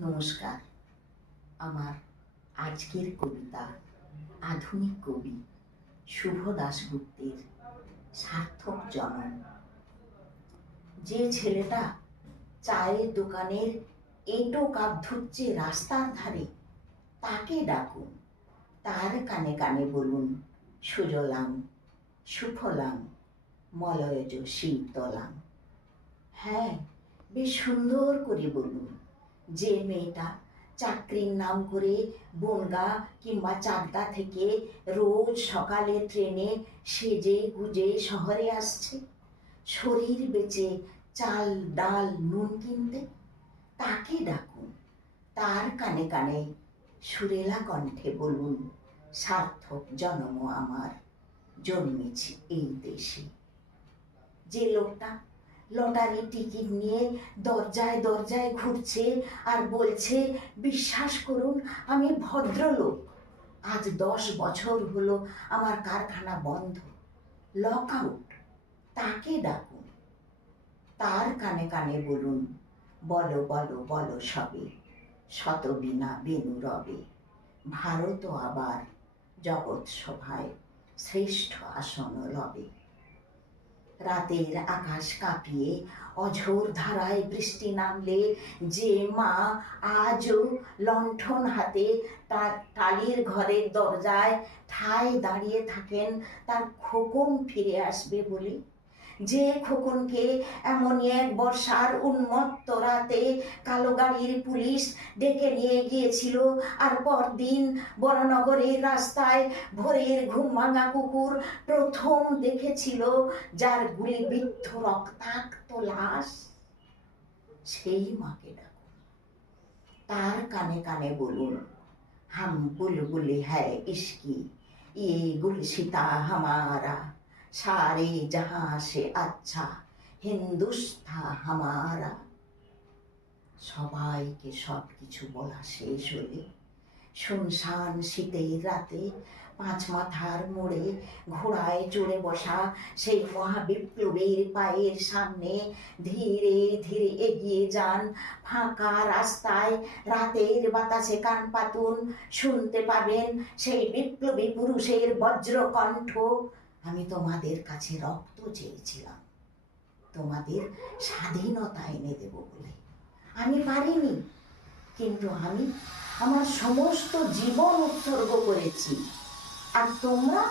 নমস্কার। আমার আজকের কবিতা আধুনিক কবি শুভ দাশগুপ্তের সার্থক জনম। যে ছেলেটা চায়ের দোকানের এঁটো কাপ ধুচ্ছে রাস্তার ধারে, তাকে ডাকুন, তার কানে কানে বলুন সুজলাং সুফলাং মলয়জ শীতলাং। হ্যাঁ, বেশ সুন্দর করে বলুন। যে মেয়েটা চাকরির নাম করে বনগা কিংবা চাকদা থেকে রোজ সকালে ট্রেনে সেজে গুজে শহরে আসছে শরীর বেচে চাল ডাল নুন কিনতে, তাকে ডাকুন, তার কানে কানে সুরেলা কণ্ঠে বলুন সার্থক জনম আমার, জন্মেছি এই দেশে। যে লোকটা লটারি টিকিট নিয়ে দরজায় দরজায় ঘুরছে আর বলছে বিশ্বাস করুন আমি ভদ্রলোক, আজ 10 বছর হলো আমার কারখানা বন্ধ, লক আউট, তাকে ডাকুন, তার কানে কানে বলুন বলো বলো বলো সবে, শত বিনা বেনু রবে, ভারত আবার জগৎ সভায় শ্রেষ্ঠ আসন লবে। রাতের আকাশ কাঁপিয়ে অঝোর ধারায় বৃষ্টি নামলে যে মা আজও লণ্ঠন হাতে তার টালির ঘরের দরজায় ঠায় দাঁড়িয়ে থাকেন তার খোকন ফিরে আসবে বলে, যে খোকনকে এমনই এক বর্ষার উন্মত্ত রাতে কালো গাড়ির পুলিশ ডেকে নিয়ে গিয়েছিল, আর পরদিন বড়নগরের রাস্তায় ভোরের ঘুম ভাঙা কুকুর প্রথম দেখেছিল যার গুলিবিদ্ধ রক্তাক্ত লাশ, সেই মাকে ডাকুন, তার কানে কানে বলুন হাম বুলবুলি হ্যায় ইশকি, ইয়ে গুলশিতা হামারা, সারে জাহাঁ সে আচ্ছা হিন্দুস্তা হামারা। সবাইকে সব কিছু বলা শেষ হলে শুনশান শীতের রাতে পাঁচ মাথার মোড়ে ঘোড়ায় চড়ে বসা সেই মহাবিপ্লবীর পায়ের সামনে ধীরে ধীরে এগিয়ে যান ফাঁকা রাস্তায়, রাতের বাতাসে কান পাতুন, শুনতে পাবেন সেই বিপ্লবী পুরুষের বজ্রকণ্ঠ, আমি তোমাদের কাছে রক্ত চেয়েছিলাম তোমাদের স্বাধীনতা এনে দেব বলে, আমি পারিনি, কিন্তু আমি আমার সমস্ত জীবন উৎসর্গ করেছি, আর তোমরা